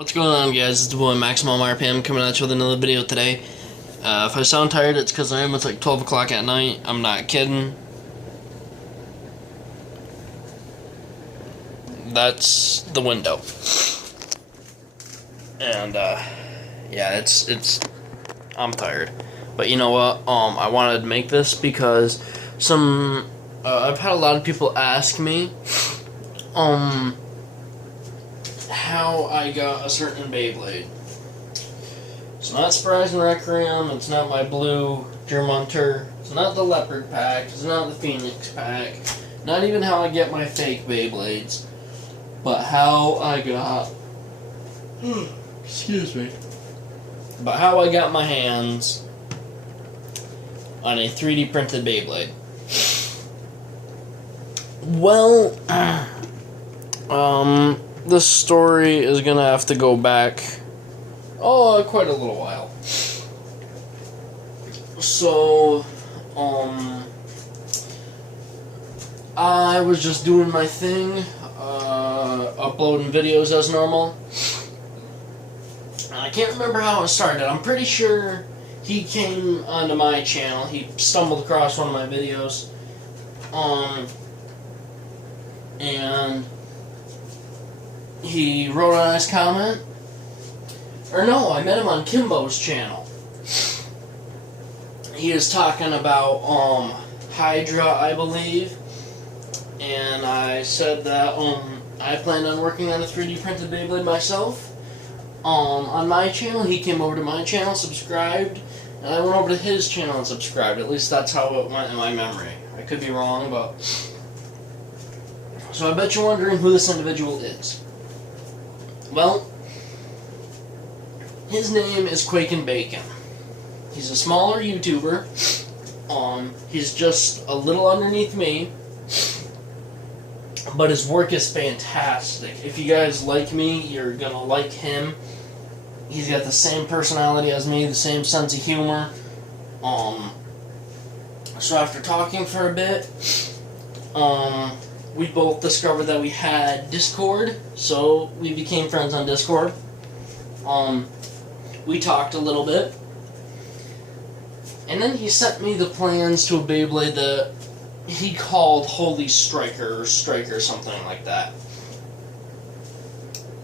What's going on, guys? It's the boy Maximum RPM coming at you with another video today. If I sound tired, it's because I am. It's like 12 o'clock at night. I'm not kidding. That's the window. And, yeah, it's I'm tired. But you know what? I wanted to make this because I've had a lot of people ask me, how I got a certain Beyblade. It's not Surprising Requiem, it's not my blue Germunter, it's not the Leopard pack, it's not the Phoenix pack, not even how I get my fake Beyblades, but how I got, excuse me, but how I got my hands on a 3D printed Beyblade. Well, this story is gonna have to go back, quite a little while. So, I was just doing my thing, uploading videos as normal. And I can't remember how it started. I'm pretty sure he came onto my channel. He stumbled across one of my videos. And he wrote a nice comment. Or no, I met him on Kimbo's channel. He was talking about Hydra, I believe. And I said that I planned on working on a 3D printed Beyblade myself. On my channel, he came over to my channel, subscribed, and I went over to his channel and subscribed. At least that's how it went in my memory. I could be wrong, but... So I bet you're wondering who this individual is. Well, his name is Quakin' Bacon. He's a smaller YouTuber. He's just a little underneath me, but his work is fantastic. If you guys like me, you're gonna like him. He's got the same personality as me, the same sense of humor. So after talking for a bit, we both discovered that we had Discord, so we became friends on Discord. We talked a little bit, and then he sent me the plans to a Beyblade that he called Holy Striker, or Striker, something like that.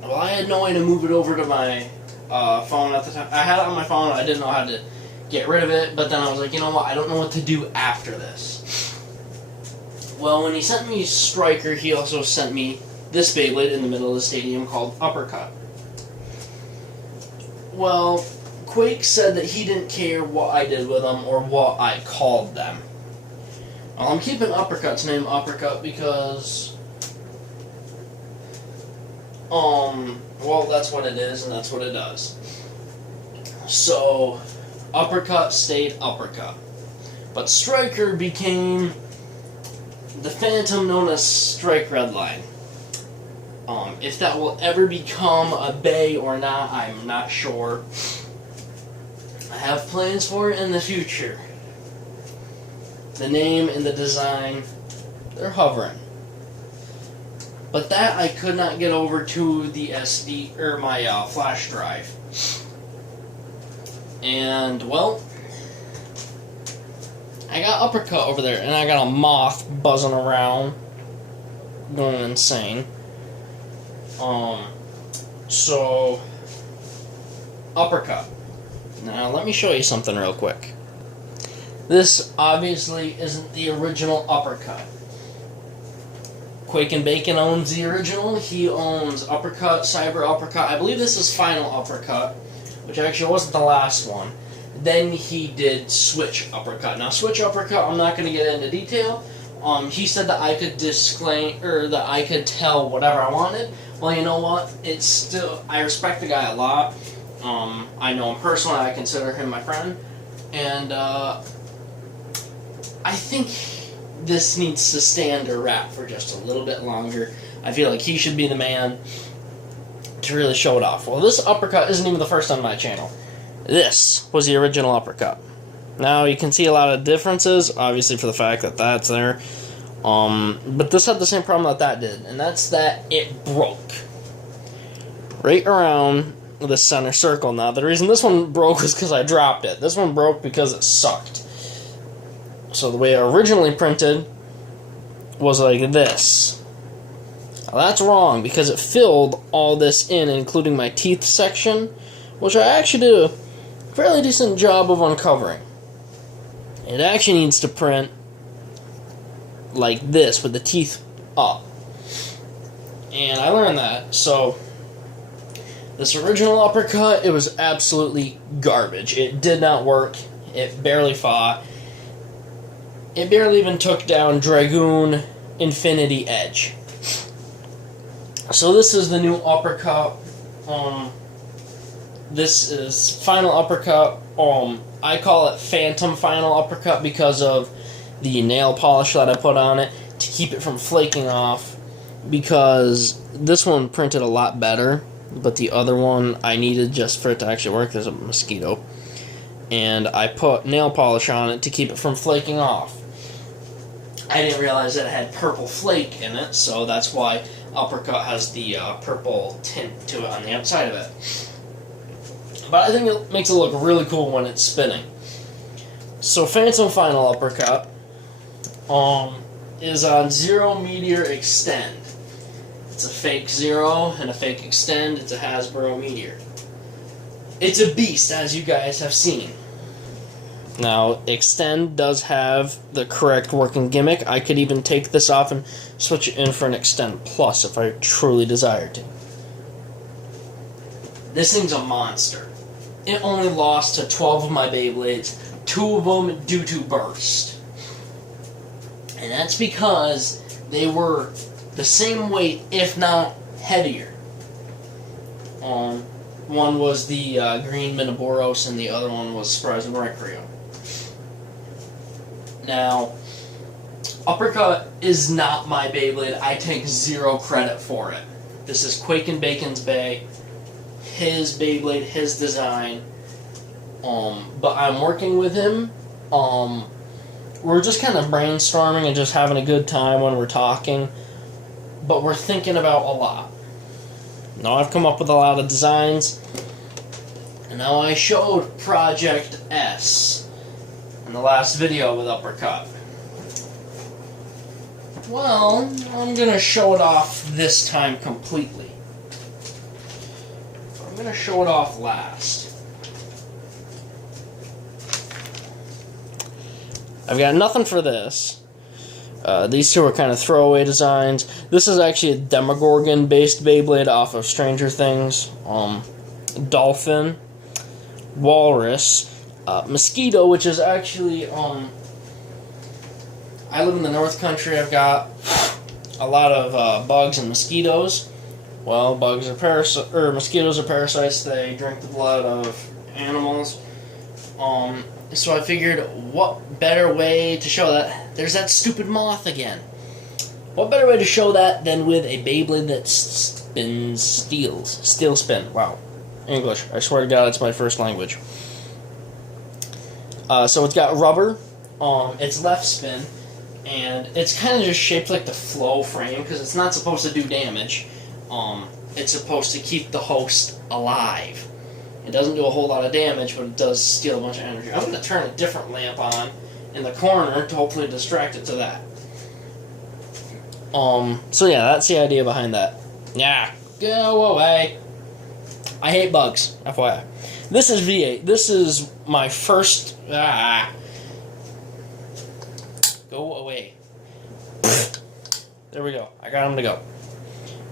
Well, I had no way to move it over to my phone at the time. I had it on my phone, I didn't know how to get rid of it, but then I was like, you know what, I don't know what to do after this. Well, when he sent me Striker, he also sent me this Beyblade in the middle of the stadium called Uppercup. Well, Quake said that he didn't care what I did with them or what I called them. Well, I'm keeping Uppercut's name Uppercup because, well, that's what it is and that's what it does. So, Uppercut stayed Uppercut. But Striker became the Phantom known as Strike Redline. If that will ever become a Bay or not, I'm not sure. I have plans for it in the future. The name and the design, they're hovering. But that I could not get over to the SD, or my flash drive. And, well, I got Uppercut over there, and I got a moth buzzing around, going insane. So, Uppercut. Now, let me show you something real quick. This obviously isn't the original Uppercut. Quakin' Bacon owns the original. He owns Uppercut, Cyber Uppercut. I believe this is Final Uppercut, which actually wasn't the last one. Then he did Switch Uppercut. Now, Switch Uppercut, I'm not going to get into detail. He said that I could disclaim, or that I could tell whatever I wanted. Well, you know what? It's still, I respect the guy a lot. I know him personally. I consider him my friend. And, I think this needs to stand or wrap for just a little bit longer. I feel like he should be the man to really show it off. Well, this Uppercut isn't even the first on my channel. This was the original Uppercut. Now, you can see a lot of differences, obviously, for the fact that that's there. But this had the same problem that did, and that's that it broke. right around the center circle. Now, the reason this one broke was because I dropped it. This one broke because it sucked. So the way I originally printed was like this. Now, that's wrong because it filled all this in, including my teeth section, which I actually did a fairly decent job of uncovering. It actually needs to print like this with the teeth up. And I learned that. So this original uppercut, it was absolutely garbage. It did not work. It barely fought. It barely even took down Dragoon Infinity Edge. So this is the new uppercut. This is final uppercut. I call it Phantom Final Uppercut because of the nail polish that I put on it to keep it from flaking off, because this one printed a lot better, but the other one I needed just for it to actually work. There's a mosquito. And I put nail polish on it to keep it from flaking off. I didn't realize that it had purple flake in it, so that's why Uppercut has the purple tint to it on the outside of it. But I think it makes it look really cool when it's spinning. So Phantom Final Uppercut is on Zero Meteor Extend. It's a fake Zero and a fake Extend. It's a Hasbro Meteor. It's a beast, as you guys have seen. Now, Extend does have the correct working gimmick. I could even take this off and switch it in for an Extend Plus if I truly desired to. This thing's a monster. It only lost to 12 of my Beyblades, 2 of them due to burst. And that's because they were the same weight, if not heavier. One was the green Minoboros, and the other one was Surprise and Recreo. Now, Uppercut is not my Beyblade. I take zero credit for it. This is Quake and Bacon's Bay. His Beyblade, his design. But I'm working with him. We're just kind of brainstorming and just having a good time when we're talking. But we're thinking about a lot. Now I've come up with a lot of designs. And now I showed Project S in the last video with Uppercut. Well, I'm going to show it off this time completely. I'm going to show it off last. I've got nothing for this. These two are kind of throwaway designs. This is actually a Demogorgon-based Beyblade off of Stranger Things. Dolphin, Walrus, Mosquito, which is actually, I live in the North Country. I've got a lot of bugs and mosquitoes. Well, bugs are mosquitoes are parasites. They drink the blood of animals. So I figured, what better way to show that? There's that stupid moth again. What better way to show that than with a Beyblade that spins steel spin. Wow. English. I swear to God, it's my first language. So it's got rubber. It's left spin. And it's kind of just shaped like the flow frame, because it's not supposed to do damage. It's supposed to keep the host alive. It doesn't do a whole lot of damage, but it does steal a bunch of energy. I'm going to turn a different lamp on in the corner to hopefully distract it to that. So yeah, that's the idea behind that. Yeah, go away. I hate bugs, FYI. This is V8. This is my first... Go away. There we go. I got him to go.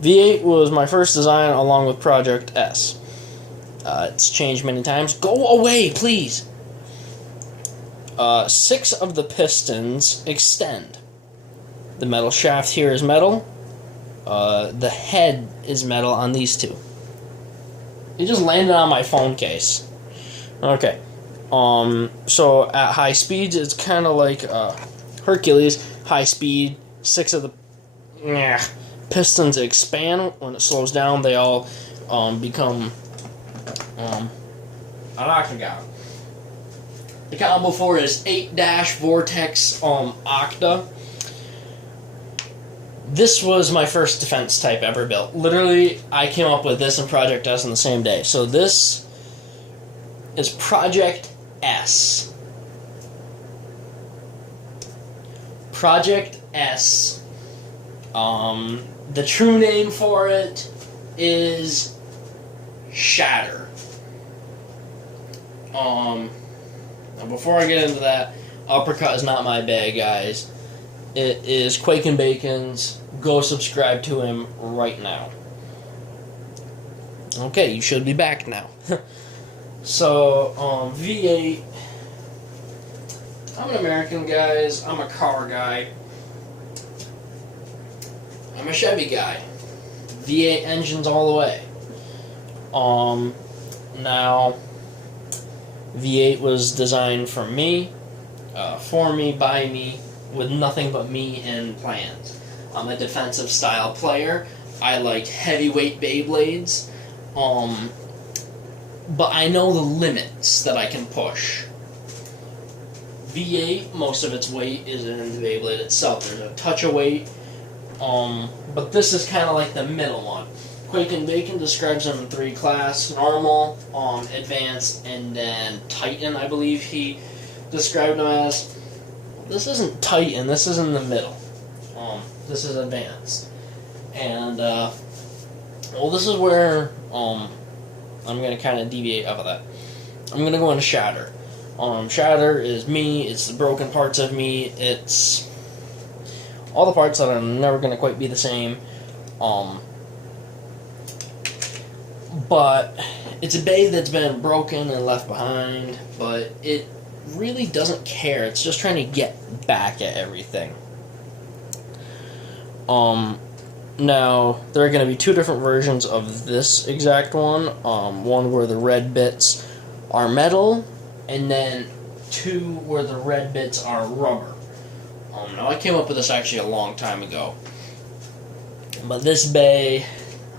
V8 was my first design along with Project S. It's changed many times. Go away, please! 6 of the pistons extend. The metal shaft here is metal. The head is metal on these two. It just landed on my phone case. Okay. So at high speeds, it's kind of like Hercules. High speed, 6 of the pistons expand. When it slows down, they all become an octagon. The combo for it is 8-Vortex Octa. This was my first defense type ever built. Literally, I came up with this and Project S on the same day. So this is Project S. Project S. The true name for it is Shatter. Now before I get into that, Uppercut is not my bag, guys. It is Quake and Bacon's. Go subscribe to him right now. Okay, you should be back now. So, V8. I'm an American, guys. I'm a car guy. I'm a Chevy guy. V8 engines all the way. Now, V8 was designed for me, by me, with nothing but me in plans. I'm a defensive style player. I like heavyweight Beyblades. But I know the limits that I can push. V8, most of its weight is in the Beyblade itself. There's a touch of weight. But this is kind of like the middle one. Quake and Bacon describes them in 3 classes: normal, advanced, and then Titan, I believe he described them as. This isn't Titan, this is in the middle. This is advanced. And, well, this is where, I'm going to kind of deviate off of that. I'm going to go into Shatter. Shatter is me, it's the broken parts of me, it's all the parts that are never going to quite be the same. But it's a bay that's been broken and left behind, but it really doesn't care. It's just trying to get back at everything. Now, there are going to be 2 different versions of this exact one. One where the red bits are metal, and then 2 where the red bits are rubber. Now, I came up with this actually a long time ago. But this bay,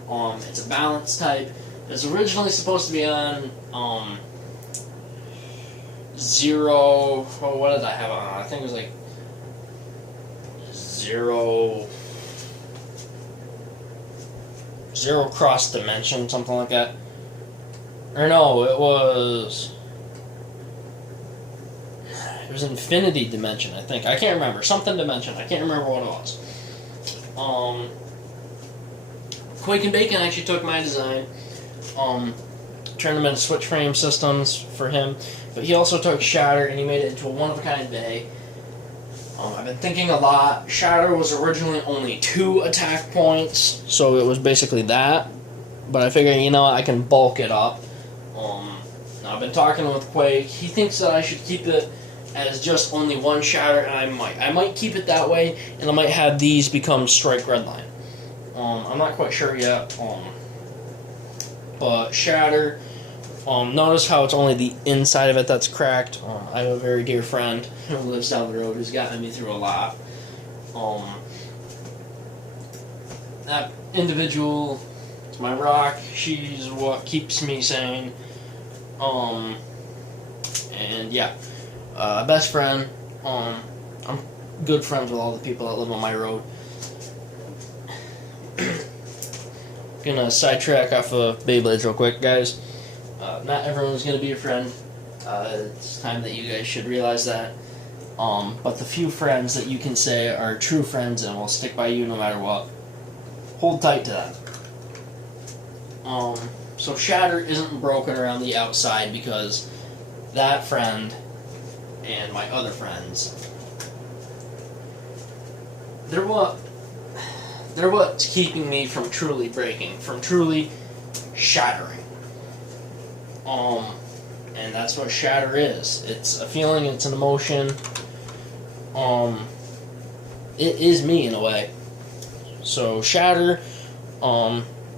it's a balance type. It's originally supposed to be on, 0, oh, what did I have on? I think it was like 0 cross dimension, something like that. Or no, it was infinity dimension, I think. I can't remember. Something dimension. I can't remember what it was. Quake and Bacon actually took my design, turned them into switch frame systems for him, but he also took Shatter and he made it into a one-of-a-kind bay. I've been thinking a lot. Shatter was originally only 2 attack points, so it was basically that. But I figured, you know what, I can bulk it up. Now I've been talking with Quake. He thinks that I should keep it as just only 1 Shatter, and I might keep it that way, and I might have these become Strike Redline. I'm not quite sure yet. But Shatter. Notice how it's only the inside of it that's cracked. I have a very dear friend who lives down the road who's gotten me through a lot. That individual is my rock. She's what keeps me sane. And yeah, best friend. I'm good friends with all the people that live on my road. Gonna sidetrack off of Beyblades real quick, guys. Not everyone's going to be a friend. It's time that you guys should realize that. But the few friends that you can say are true friends and will stick by you no matter what, hold tight to them. So Shatter isn't broken around the outside because that friend and my other friends, they're what's keeping me from truly breaking, from truly shattering. And that's what Shatter is. It's a feeling, it's an emotion. It is me in a way. So Shatter,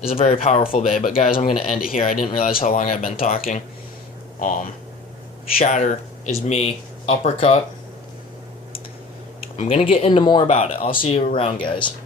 is a very powerful bay, but guys, I'm gonna end it here. I didn't realize how long I've been talking. Shatter is me. Uppercut. I'm gonna get into more about it. I'll see you around, guys.